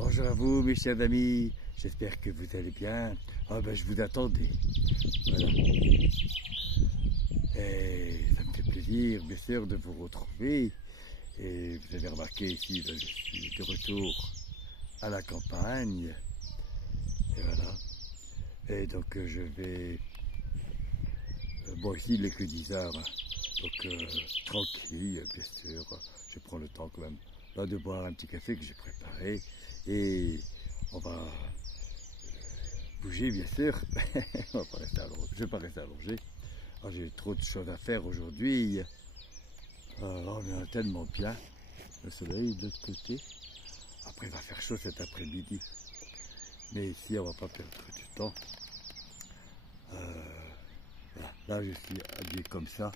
Bonjour à vous mes chers amis, j'espère que vous allez bien. Je vous attendais. Voilà. Et ça me fait plaisir bien sûr de vous retrouver. Et vous avez remarqué ici, je suis de retour à la campagne. Et voilà. Et donc je vais... Bon ici il n'est que 10 heures. Donc tranquille bien sûr. Je prends le temps quand même là, de boire un petit café que j'ai préparé. Et on va bouger bien sûr. On va pas rester allongé. Je vais pas rester allongé. J'ai trop de choses à faire aujourd'hui. On est tellement bien. Le soleil de l'autre côté. Après il va faire chaud cet après-midi. Mais ici on va pas perdre du temps. Voilà. Là je suis habillé comme ça.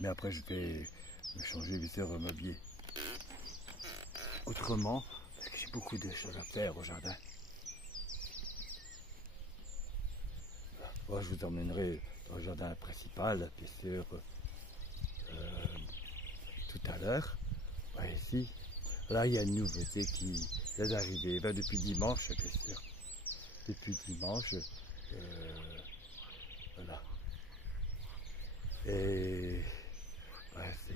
Mais après je vais me changer, bien sûr, m'habiller autrement. Parce que j'ai beaucoup de choses à faire au jardin. Voilà. Je vous emmènerai dans le jardin principal, bien sûr, tout à l'heure. Ici, là il y a une nouveauté qui vient d'arriver. Depuis dimanche, bien sûr. Depuis dimanche, voilà. Et c'est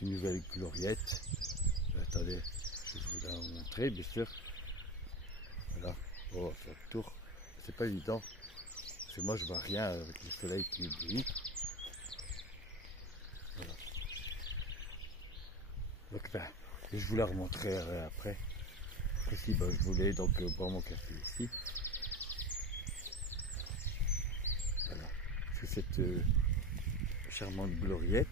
une nouvelle gloriette. Attendez, je vais vous la montrer, bien sûr. Voilà, on va faire le tour. C'est pas évident, parce que moi je vois rien avec le soleil qui brille. Voilà. Donc je vous la remontrerai après. Ici, je voulais donc boire mon café ici. Voilà, c'est cette charmante gloriette.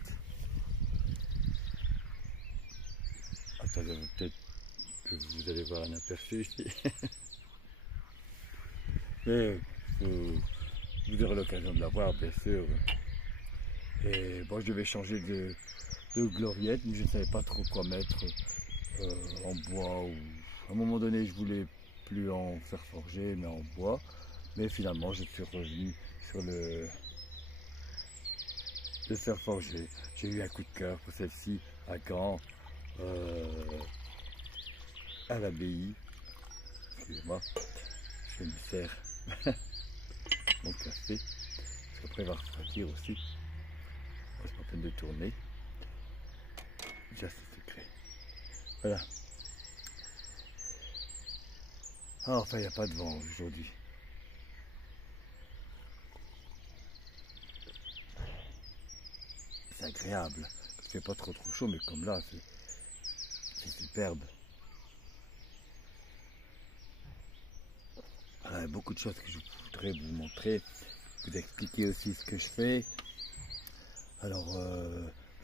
Attendez, peut-être que vous allez voir un aperçu ici. Mais vous aurez l'occasion de la voir, bien sûr. Et bon, je devais changer de gloriette, mais je ne savais pas trop quoi mettre en bois. Ou... À un moment donné, je voulais plus en faire forger, mais en bois. Mais finalement, je suis revenu sur le fer forgé. J'ai eu un coup de cœur pour celle-ci à Caen, à l'abbaye. Excusez-moi, je me sers mon café. Parce qu'après, il va refroidir aussi. C'est pas peine de tourner. Déjà, c'est secret. Voilà. Enfin, il n'y a pas de vent aujourd'hui. C'est agréable. Il ne fait pas trop chaud, mais comme là, c'est superbe. Voilà, il y a beaucoup de choses que je voudrais vous montrer, vous expliquer aussi ce que je fais. Alors,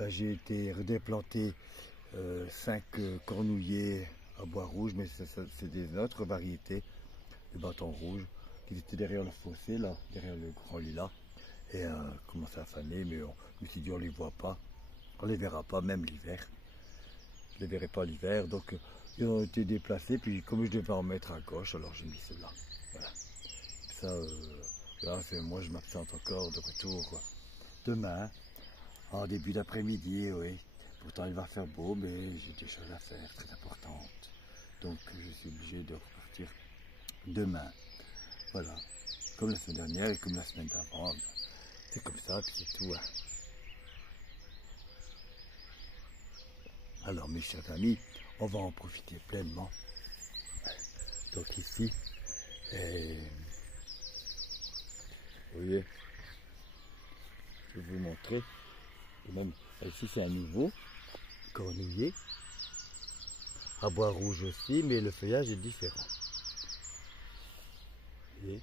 j'ai été redéplanter 5 cornouillers à bois rouge, mais c'est des autres variétés, des bâtons rouges, qui étaient derrière le fossé, là, derrière le grand lilas, et commençaient à faner, mais je me suis dit on les voit pas, on les verra pas, même l'hiver. Je les verrai pas l'hiver, donc ils ont été déplacés, puis comme je devais en mettre à gauche, alors j'ai mis ceux-là. Voilà. Ça, là, moi je m'absente encore de retour demain, en début d'après-midi, oui. Pourtant il va faire beau, mais j'ai des choses à faire très importantes. Donc je suis obligé de repartir demain. Voilà. Comme la semaine dernière et comme la semaine d'avant. C'est comme ça, puis c'est tout. Alors mes chers amis, on va en profiter pleinement. Donc ici, vous voyez, je vais vous montrer. Et même ici c'est un nouveau cornouiller. À bois rouge aussi, mais le feuillage est différent. Vous voyez,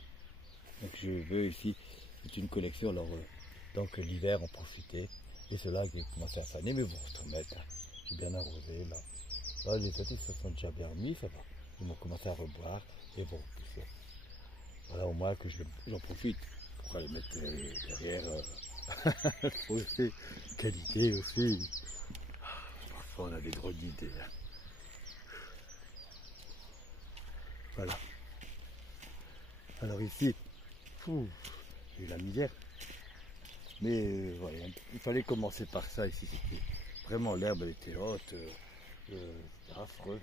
donc je veux ici, c'est une collection, alors donc l'hiver en profiter. Et ceux-là qui commencent à faner, mais vous remettre. J'ai bien arrosé là. Là les autres se sont déjà bien remis, ça va. Ils vont commencer à reboire et vont repousser. Voilà, au moins que j'en profite pour aller mettre derrière fossé. Quelle idée aussi. Parfois on a des drôles d'idées. Voilà. Alors ici, j'ai eu la misère. Mais voilà, il fallait commencer par ça ici. Vraiment l'herbe elle était haute. C'était affreux.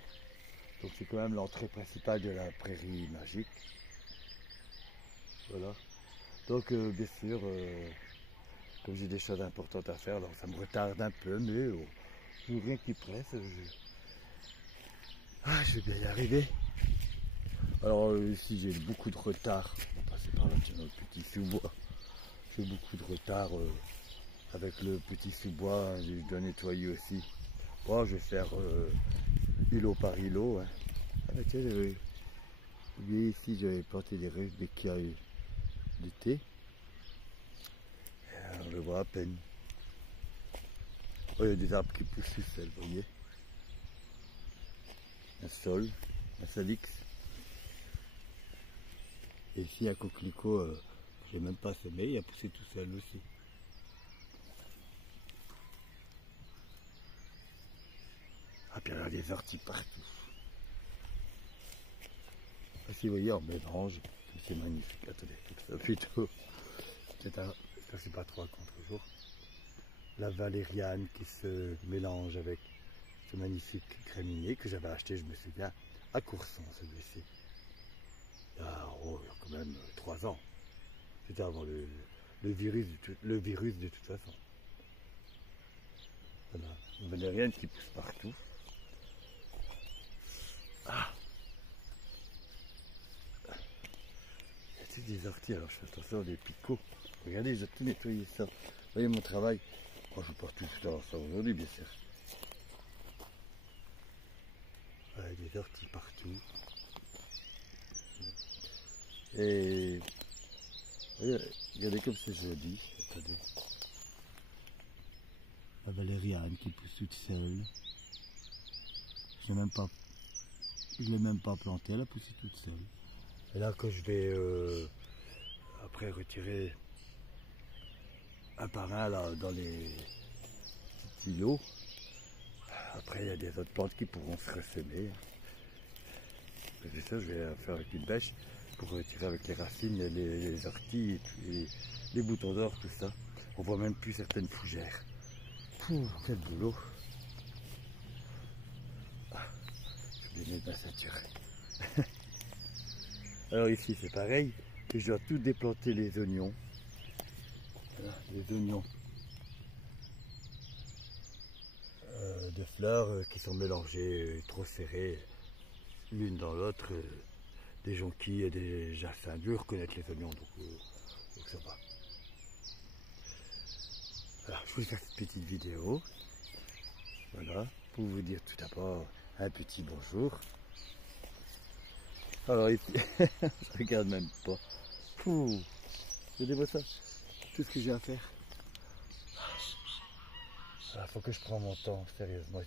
Donc c'est quand même l'entrée principale de la prairie magique. Voilà. Donc bien sûr, comme j'ai des choses importantes à faire, alors ça me retarde un peu, mais rien qui presse. Je vais bien y arriver. Alors ici j'ai beaucoup de retard. On va passer par là, tiens, le petit sous-bois. J'ai beaucoup de retard avec le petit sous-bois. Hein, je dois nettoyer aussi. Bon, je vais faire îlot par îlot. Hein. Ah, tiens, j'avais oublié ici, j'avais planté des rudbeckias d'été. On le voit à peine. Oh, il y a des arbres qui poussent sur celle, vous voyez. Un sol, un salix. Et ici, un coquelicot, je n'ai même pas semé, il a poussé tout seul aussi. Ah, puis il y a des orties partout. Ah, si vous voyez, en mélange, c'est magnifique. Attendez, ça plutôt. Peut-être ça c'est pas trop à contre-jour. La valériane qui se mélange avec ce magnifique graminé que j'avais acheté, je me souviens, à Courson, celui-ci. Il y a quand même 3 ans. C'était avant le virus de toute façon. Voilà, une valériane qui pousse partout. Ah, il y a toutes des orties, alors je fais attention des picots. Regardez, j'ai tout nettoyé ça. Vous voyez mon travail. Oh, je ne vais pas tout faire ça aujourd'hui, bien sûr. Voilà, des orties partout. Et regardez comme c'est joli. Attendez. La valériane qui pousse toute seule. Je ne l'ai même pas plantée, elle a poussé toute seule. Et là, quand je vais après retirer un par un là, dans les petits îlots, après il y a des autres plantes qui pourront se ressemer. Et ça, je vais faire avec une bêche pour retirer avec les racines les orties et puis les boutons d'or, tout ça. On voit même plus certaines fougères. Pouh, quel boulot! Je vais mettre ma ceinture. Alors ici c'est pareil, je dois tout déplanter les oignons. Voilà, les oignons de fleurs qui sont mélangés trop serrés l'une dans l'autre. Des jonquilles et des jacins. Je veux reconnaître les oignons, donc ça va. Voilà, je voulais faire cette petite vidéo. Voilà, pour vous dire tout d'abord un petit bonjour. Alors ici, je regarde même pas. Pouh, regardez-moi ça, tout ce que j'ai à faire. Il faut que je prenne mon temps, sérieusement.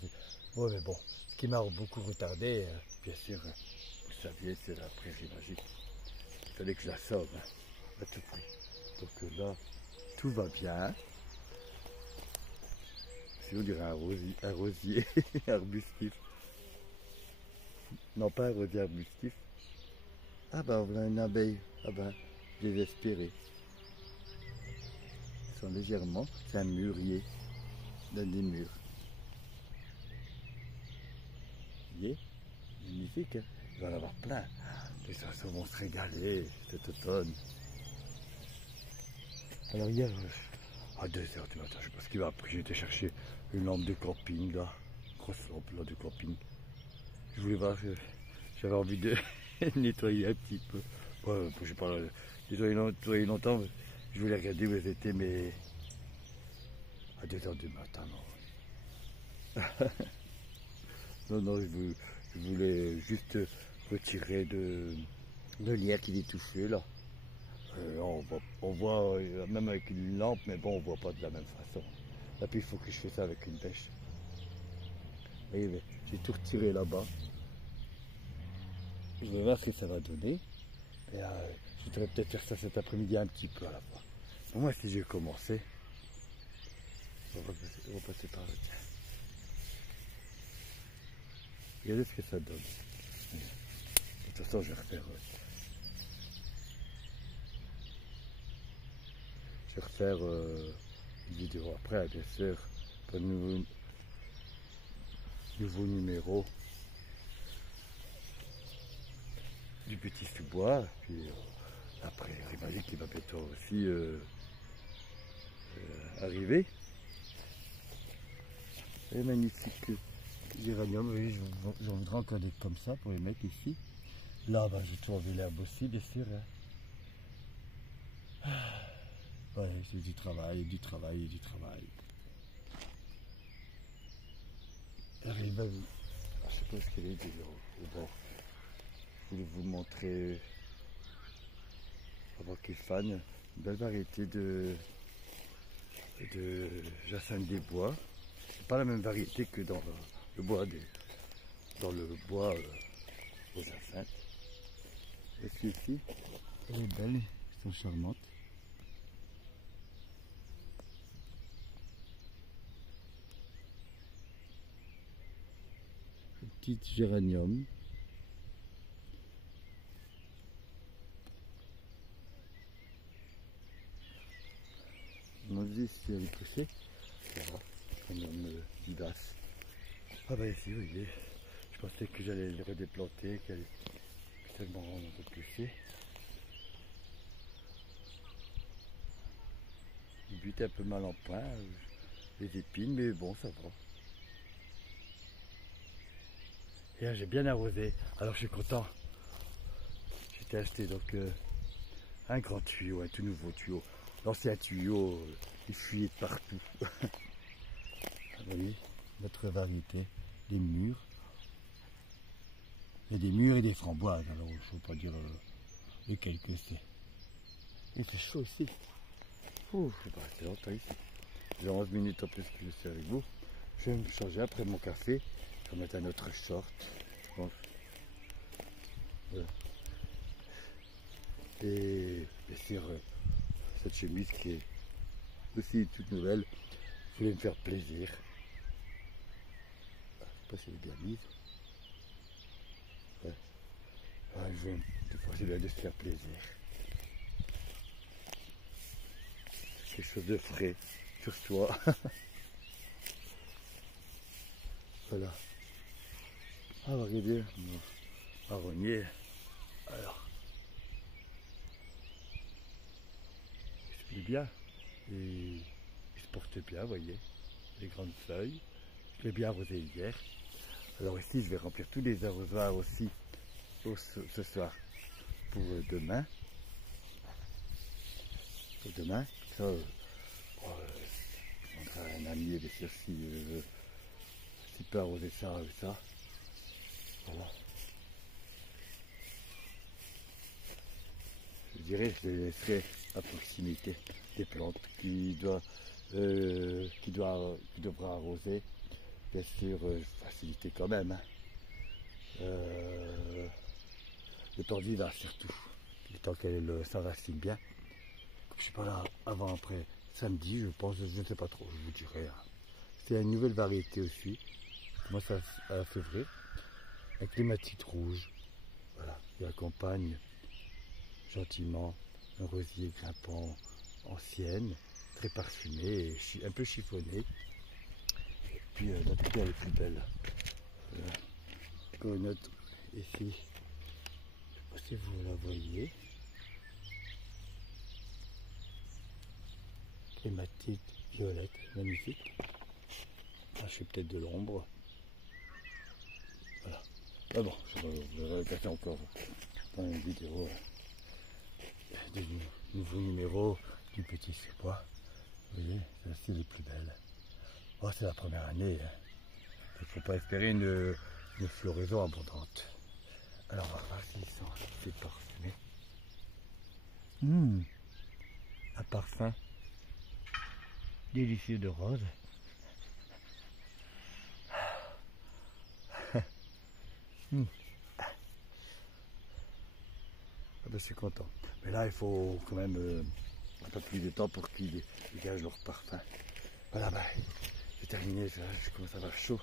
Ouais, mais bon, ce qui m'a beaucoup retardé, bien sûr, vous saviez, c'est la prairie magique. Il fallait que je la sauve, hein, à tout prix. Donc là, tout va bien. Si on dirait un rosier arbustif. Non, pas un rosier arbustif. Ah ben, voilà une abeille. Ah ben, désespéré. Ils sont légèrement, c'est un mûrier. Dans des murs. Vous voyez, magnifique, hein, il va en avoir plein. Les oiseaux vont se régaler cet automne. Alors hier, à 2 h du matin, je sais pas ce qu'il m'a pris, j'ai été chercher une lampe de camping là, grosse lampe là, de camping. Je voulais voir, j'avais envie de nettoyer un petit peu. Ouais, je sais pas, nettoyer longtemps, je voulais regarder où étaient mes... À 2 h du matin, non. Non, je voulais juste retirer de lierre qui est touché là. On voit même avec une lampe, mais bon, on voit pas de la même façon. Et puis il faut que je fasse ça avec une bêche. Vous voyez, j'ai tout retiré là-bas. Je vais voir ce que ça va donner. Et je devrais peut-être faire ça cet après-midi un petit peu à la fois. Bon, moi, si j'ai commencé, on va passer par là. Regardez ce que ça donne. De toute façon, je vais refaire. Je vais refaire une vidéo après, bien sûr. Pour nouveau numéro du petit sous-bois. Puis après, j'imagine qu'il va bientôt aussi arriver. Et magnifique géranium, oui, j'en voudrais encore des comme ça pour les mettre ici. Là, bah, j'ai tout enlevé l'herbe aussi, bien sûr. Hein. Ouais, c'est du travail, du travail, du travail. Arrive à vous. Je sais pas ce qu'elle est d'ailleurs. Bon, je voulais vous montrer, avant qu'il fane, une belle variété de jacinthe des bois. C'est pas la même variété que dans le bois aux jacinthes. Et celle-ci, elle est belle, elles sont charmantes. Petit géranium. On me dit si elle est poussée. Voilà, comme vivace. Ah bah ici, oui, il est. Je pensais que j'allais le redéplanter, qu'elle est tellement repoussée. Il bute un peu mal en point, les épines, mais bon, ça va. Et là, j'ai bien arrosé, alors je suis content. J'étais acheté donc un grand tuyau, un tout nouveau tuyau. L'ancien tuyau, il fuyait de partout. Vous voyez, notre variété, des mûres. Il y a des mûres et des framboises, alors je ne peux pas dire lesquelles que c'est. Il fait chaud ici. Ouh, je vais pas rester longtemps ici. J'ai 11 minutes en plus que je suis avec vous. Je vais me changer après mon café. Je vais mettre un autre short, je pense. Voilà. Et sur cette chemise qui est aussi toute nouvelle, je voulais me faire plaisir. Je sais pas si elle est bien mise. Ouais. Ouais, je vais essayer de se faire plaisir. Quelque chose de frais sur soi. Voilà. Ah, regardez, mon marronnier. Alors, il se plie bien. Et il se porte bien, vous voyez. Les grandes feuilles. Je l'ai bien arrosé hier. Alors ici, je vais remplir tous les arrosoirs aussi ce soir pour demain. Pour demain. Ça, je demanderai à un ami, bien sûr, s'il peut arroser ça avec ça. Voilà. Je dirais que je les laisserai à proximité des plantes qui devra arroser. Bien sûr, faciliter quand même. Hein. Le temps d'hiver surtout. Le temps qu'elle s'enracine bien. Comme je suis pas là avant après samedi, je pense, je ne sais pas trop, je vous dirai. Hein. C'est une nouvelle variété aussi. Je commence à février. Avec les matites rouges. Voilà, il accompagne gentiment un rosier grimpant ancienne, très parfumé et un peu chiffonné. Et puis notre pierre elle est plus belle. Voilà. Encore une autre ici. Je ne sais pas si vous la voyez. Clématite violette, magnifique. Là, je fais peut-être de l'ombre. Voilà. Ah bon, je vais répéter encore dans une vidéo des nouveaux numéros du petit sous-bois. Vous voyez, celle-ci est les plus belles. Oh, c'est la première année. Hein. Il ne faut pas espérer une floraison abondante. Alors, on va voir s'ils sont assez parfumés. Un parfum délicieux de rose. Ah ben, je suis content. Mais là, il faut quand même un peu plus de temps pour qu'ils dégagent leur parfum. Voilà, bah, j'ai terminé, je commence à avoir chaud.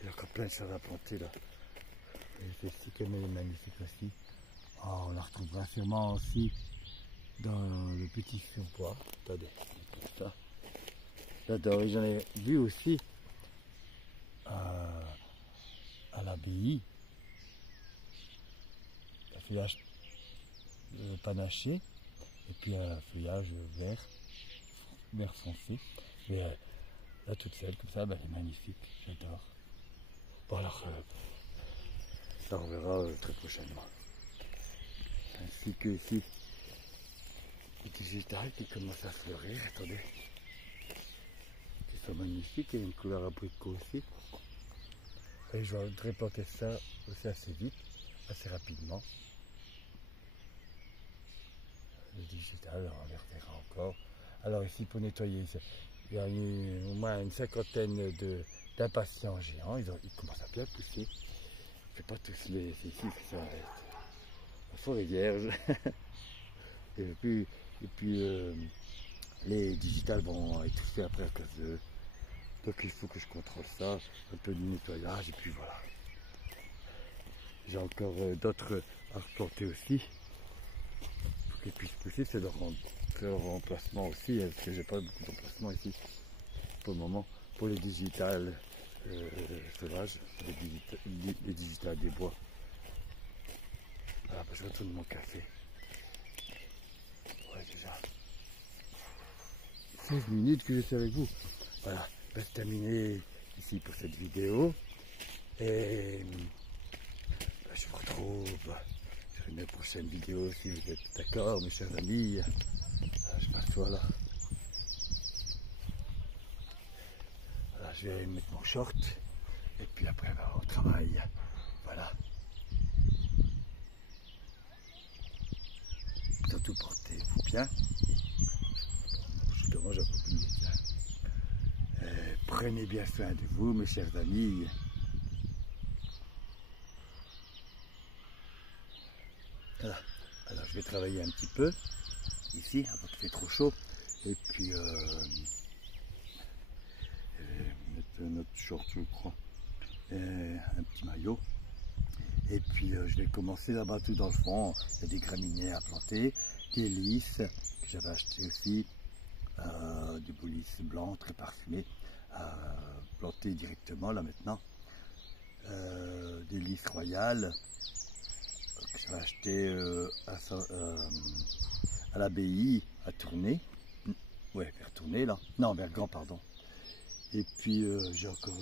Il y a encore plein de choses à planter là. Et celle-ci, comme elle est magnifique aussi. Oh, on la retrouvera sûrement aussi dans le petit sous-bois. Attendez, ça. J'adore, et j'en ai vu aussi à l'abbaye, un feuillage panaché, et puis un feuillage vert foncé. Mais là, toute seule, comme ça, elle est magnifique, j'adore. Bon alors, ça on verra très prochainement. Ainsi que ici, les digitales qui commencent à fleurir, attendez. Qui sont magnifiques, il y a une couleur abricot aussi. Et je voudrais planter ça aussi assez vite, assez rapidement. Les digitales, on les reverra encore. Alors ici, pour nettoyer, il y a au moins une cinquantaine d'impatients géants. Ils commencent à bien pousser. Je ne fais pas tous les ici, ça arrête. La forêt vierge. et puis les digitales vont étouffer après à cause d'eux. Donc il faut que je contrôle ça, un peu de nettoyage et puis voilà. J'ai encore d'autres à replanter aussi. Pour qu'ils puissent pousser, c'est leur remplacement aussi, parce que j'ai pas beaucoup d'emplacement ici pour le moment. Pour les digitales sauvages, les digitales des bois. Voilà, je retourne mon café. Ouais, déjà 16 minutes que je suis avec vous. Voilà, je vais terminer ici pour cette vidéo. Et je vous retrouve sur une prochaine vidéo si vous êtes d'accord, mes chers amis. Je m'assois là. Voilà, je vais mettre mon short. Et puis après, au travail. Voilà. Surtout portez-vous bien. Justement, j'ai pas oublié ça. Prenez bien soin de vous, mes chers amis. Voilà. Alors, je vais travailler un petit peu ici, avant qu'il fait trop chaud. Et puis, mettre notre short, je crois. Un petit maillot. Et puis je vais commencer là-bas tout dans le fond. Il y a des graminées à planter, des lys que j'avais acheté aussi, du beau lys blanc très parfumé à planter directement là maintenant. Des lys royales que j'avais acheté à l'abbaye à Tournai. Ouais, vers Tournai là. Non, vers Grand, pardon. Et puis j'ai encore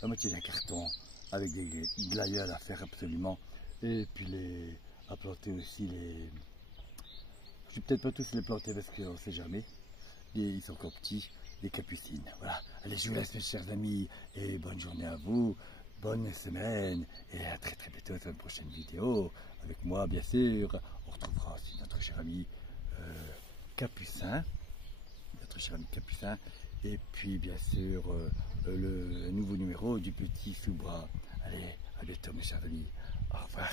la moitié d'un carton avec des glaïeuls à faire absolument. Et puis à planter aussi les... Je vais peut-être pas tous les planter parce qu'on ne sait jamais. Ils sont encore petits, les capucines. Voilà. Allez, je vous laisse mes chers amis et bonne journée à vous. Bonne semaine et à très bientôt dans une prochaine vidéo. Avec moi bien sûr. On retrouvera aussi notre cher ami Capucin. Notre cher ami Capucin. Et puis bien sûr le nouveau numéro du petit sous-bras. Allez, à bientôt mes chers amis. Au revoir.